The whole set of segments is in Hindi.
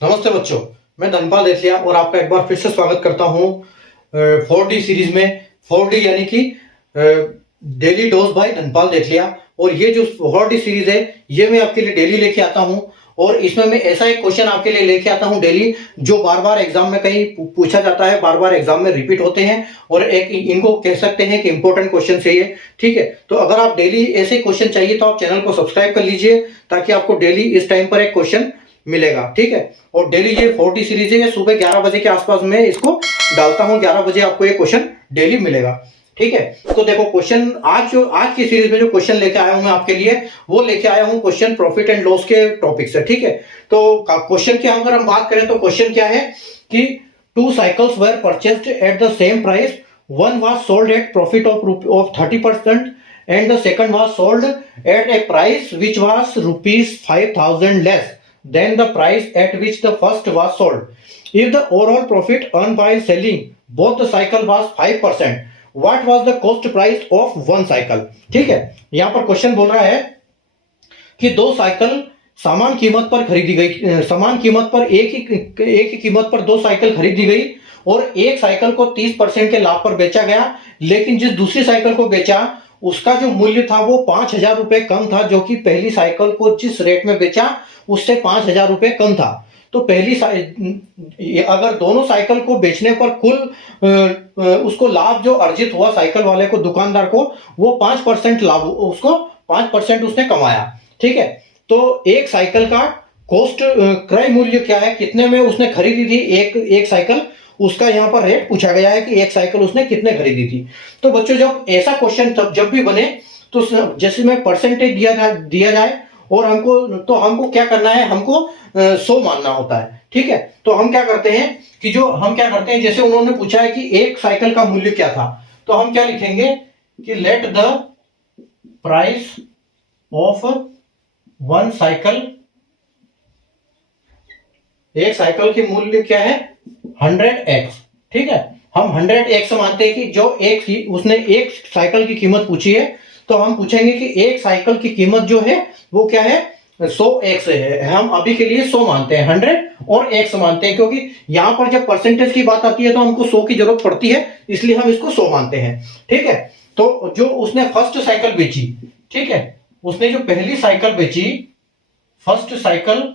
नमस्ते बच्चों, मैं धनपाल देसिया और आपका एक बार फिर से स्वागत करता हूं 4D सीरीज में। 4D यानी कि डेली डोज बाय धनपाल देसिया। और ये जो 4D सीरीज है ये मैं आपके लिए डेली लेके आता हूं। और इसमें मैं ऐसा एक क्वेश्चन आपके लिए लेके आता हूं डेली, जो बार बार एग्जाम में कहीं पूछा जाता है, बार बार एग्जाम में रिपीट होते हैं और एक इनको कह सकते हैं कि इंपॉर्टेंट क्वेश्चन है ये। ठीक है, तो अगर आप डेली ऐसे क्वेश्चन चाहिए तो आप चैनल को सब्सक्राइब कर लीजिए, ताकि आपको डेली इस टाइम पर एक क्वेश्चन मिलेगा। ठीक है, और डेली ये 4D सीरीज है, ये सुबह 11 बजे के आसपास में इसको डालता हूं। 11 बजे आपको ये क्वेश्चन डेली मिलेगा। ठीक है, तो देखो क्वेश्चन आज की सीरीज में जो क्वेश्चन लेके आया हूं मैं आपके लिए, वो लेके आया हूं क्वेश्चन प्रॉफिट एंड लॉस के टॉपिक से। ठीक है, तो क्वेश्चन की अगर हम बात करें तो क्वेश्चन क्या है कि 2 cycles were purchased at the same price, one was sold at profit of 30% and the second was sold at a price which was rupees 5,000 less than the price at which the first was sold. If the overall profit earned by selling both the cycle was 5%, what was the cost price of one cycle? ठीक है, यहां पर क्वेश्चन बोल रहा है कि दो साइकिल समान कीमत पर खरीदी गई, समान कीमत पर एक ही कीमत पर दो साइकिल खरीदी गई और एक साइकिल को 30% के लाभ पर बेचा गया, लेकिन जिस दूसरी साइकिल को बेचा उसका जो मूल्य था वो 5,000 रुपए कम था, जो कि पहली साइकिल को जिस रेट में बेचा उससे 5,000 रुपए कम था। तो अगर दोनों साइकिल को बेचने पर कुल उसको लाभ जो अर्जित हुआ साइकिल वाले को, दुकानदार को, वो 5% लाभ, उसको 5% उसने कमाया। ठीक है, तो एक साइकिल का कॉस्ट क्रय मूल्य क्या है, कितने में उसने खरीदी थी एक साइकिल, उसका यहाँ पर रेट पूछा गया है कि एक साइकिल उसने कितने खरीदी थी। तो बच्चों जब ऐसा क्वेश्चन जब भी बने तो जैसे में परसेंटेज दिया जाए और हमको क्या करना है, हमको 100 मानना होता है। ठीक है, तो हम क्या करते हैं जैसे उन्होंने पूछा है कि एक साइकिल का मूल्य क्या था, तो हम क्या लिखेंगे कि let the price of one cycle, एक साइकिल की मूल्य क्या है 100x। ठीक है, हम 100x मानते हैं कि जो उसने एक साइकिल की कीमत पूछी है, तो हम पूछेंगे कि एक साइकिल की कीमत जो है वो क्या है 100x है। हम अभी के लिए 100 मानते हैं, 100 और x मानते हैं, क्योंकि यहां पर जब परसेंटेज की बात आती है तो हमको 100 की जरूरत पड़ती है, इसलिए हम इसको 100 मानते हैं। ठीक है, तो जो उसने फर्स्ट साइकिल बेची, ठीक है, उसने जो पहली साइकिल बेची, फर्स्ट साइकिल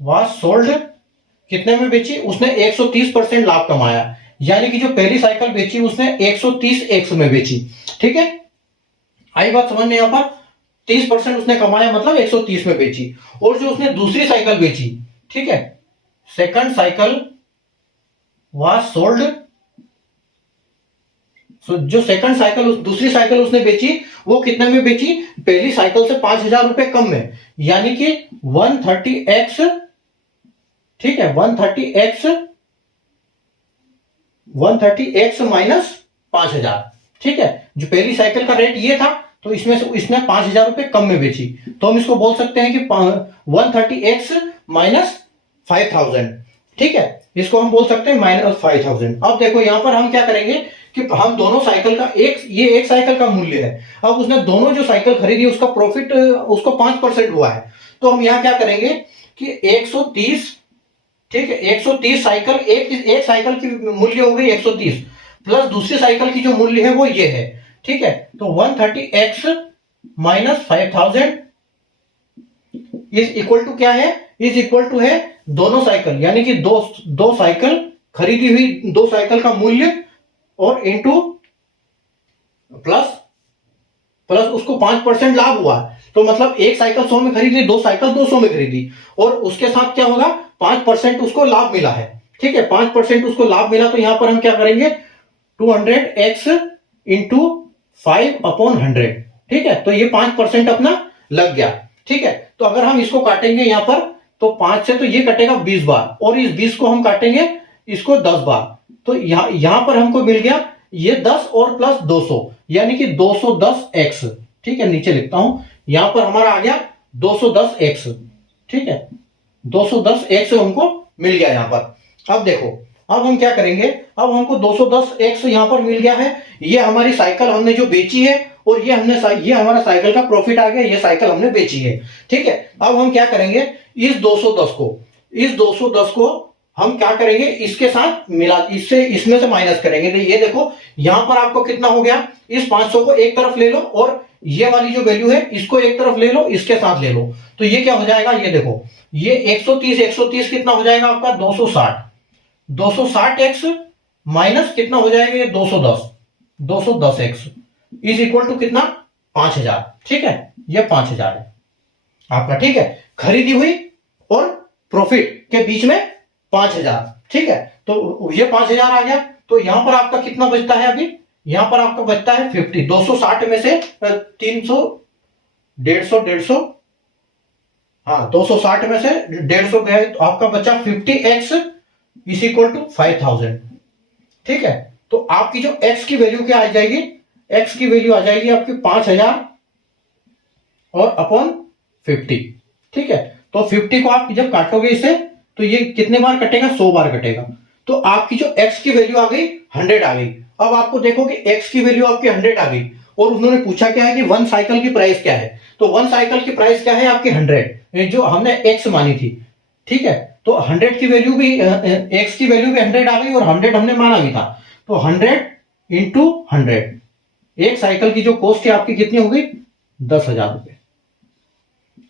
वाज सोल्ड, कितने में बेची, उसने 130% लाभ कमाया, यानी कि जो पहली साइकिल बेची उसने 130x में बेची। ठीक है, आई बात समझ में, यहां पर 30% उसने कमाया मतलब 130 में बेची। और जो उसने दूसरी साइकिल बेची, ठीक है, सेकंड साइकिल वाज सोल्ड, जो सेकंड साइकिल दूसरी साइकिल उसने बेची वो कितने में बेची, पहली साइकिल से 5,000 रुपए कम में, यानी कि 130x। ठीक है, 130x माइनस 5,000। ठीक है, जो पहली साइकिल का रेट ये था तो इसमें से इसने 5,000 रुपए कम में बेची, तो हम इसको बोल सकते हैं कि 130x माइनस 5,000। ठीक है, इसको हम बोल सकते हैं माइनस 5,000। अब देखो यहां पर हम क्या करेंगे कि हम दोनों साइकिल का ये एक साइकिल का मूल्य है, अब उसने दोनों जो साइकिल खरीदी उसका प्रॉफिट उसको 5% हुआ है, तो हम यहां क्या करेंगे कि 130, ठीक है, 130 साइकिल, एक साइकिल की मूल्य हो गई 130 प्लस दूसरी साइकिल की जो मूल्य है वो ये है। ठीक है, तो 130x minus 5,000 is equal to क्या है, इज इक्वल टू है दोनों साइकिल, यानी कि दो साइकिल खरीदी हुई, दो साइकिल का मूल्य और इनटू प्लस उसको 5% लाभ हुआ, तो मतलब एक साइकिल 100 में खरीदी, दो साइकिल 200 में खरीदी, और उसके साथ क्या होगा 5% उसको लाभ मिला है। ठीक है, 5% उसको लाभ मिला, तो यहां पर हम क्या करेंगे 200x इंटू 5/100। ठीक है, तो ये 5% अपना लग गया। ठीक है, तो अगर हम इसको काटेंगे यहां पर तो 5 से तो ये कटेगा 20 बार, और इस 20 को हम काटेंगे इसको 10 बार, तो यहां पर हमको मिल गया ये 10 और प्लस 200, यानी कि 210x। ठीक है, नीचे लिखता हूं, यहां पर हमारा आ गया 210x। ठीक है, 210x हमको मिल गया यहां पर। अब देखो, अब हम क्या करेंगे, अब हमको 210x यहां पर मिल गया है, ये हमारी साइकिल हमने जो बेची है, और ये हमारा साइकिल का प्रॉफिट आ गया, ये साइकिल हमने बेची है। ठीक है, अब हम क्या करेंगे, इस 210 को इस 210 को हम क्या करेंगे, इसके साथ मिला, इससे इसमें से माइनस करेंगे। तो ये देखो यहां पर आपको कितना हो गया, इस 500 को एक तरफ ले लो और ये वाली जो वैल्यू है इसको एक तरफ ले लो, इसके साथ ले लो। तो ये क्या हो जाएगा, ये देखो ये 130 कितना हो जाएगा आपका 260 एक्स माइनस कितना हो जाएगा ये 210 एक्स इज इक्वल टू कितना 5000। ठीक है, ये 5000 है आपका। ठीक है, खरीदी हुई और प्रॉफिट के बीच में 5000। ठीक है, तो ये 5000 आ गया। तो यहां पर आपका कितना बचता है, अभी यहां पर आपका बचता है 50। 260 में से 300 150 हाँ 260 में से 150 गए तो आपका बचा 50x इज इक्वल टू 5000। ठीक है, तो आपकी जो x की वैल्यू क्या आ जाएगी, x की वैल्यू आ जाएगी आपकी 5000 और अपॉन 50। ठीक है, तो 50 को आप जब काटोगे इसे तो ये कितने बार कटेगा, 100 बार कटेगा। तो आपकी जो x की वैल्यू आ गई 100 आ गई। अब आपको देखो कि x की वैल्यू आपकी 100 आ गई और उन्होंने पूछा क्या है कि 1 साइकिल की प्राइस क्या है। तो 1 साइकिल की प्राइस क्या है आपकी 100, जो हमने x मानी थी। ठीक है, तो 100 की वैल्यू भी x की वैल्यू भी 100 आ गई और 100 हमने माना भी था। तो 100 इंटू 100, एक साइकिल की जो कॉस्ट है आपकी कितनी हो गई 10,000 रुपए।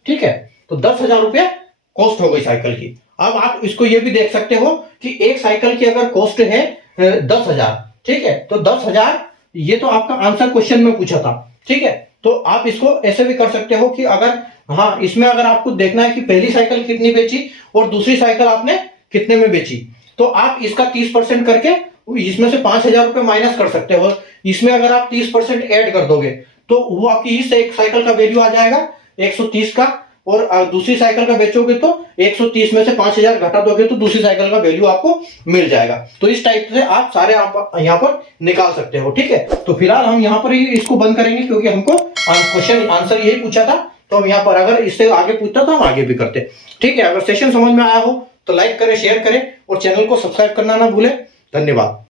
ठीक है, तो 10,000 रुपए कॉस्ट हो गई साइकिल की। अब आप इसको ये भी देख सकते हो कि एक साइकिल की अगर कॉस्ट है 10,000, ठीक है, तो 10,000 ये तो आपका आंसर क्वेश्चन में पूछा था। ठीक है, तो आप इसको ऐसे भी कर सकते हो कि अगर हाँ इसमें अगर आपको देखना है कि पहली साइकिल कितनी बेची और दूसरी साइकिल आपने कितने में बेची, तो आप इसका 30% करके इसमें से 5,000 रुपए माइनस कर सकते हो। इसमें अगर आप 30% ऐड कर दोगे तो वो आपकी इस एक साइकिल का वैल्यू आ जाएगा 130 का, और दूसरी साइकिल का बेचोगे तो 130 में से 5,000 घटा दोगे तो दूसरी साइकिल का वैल्यू आपको मिल जाएगा। तो इस टाइप से आप सारे आप यहाँ पर निकाल सकते हो। ठीक है, तो फिलहाल हम यहाँ पर ही इसको बंद करेंगे क्योंकि हमको क्वेश्चन आंसर यही पूछा था। तो हम यहाँ पर अगर इससे आगे पूछता तो हम आगे भी करते। ठीक है, अगर सेशन समझ में आया हो तो लाइक करें, शेयर करें और चैनल को सब्सक्राइब करना ना भूलें। धन्यवाद।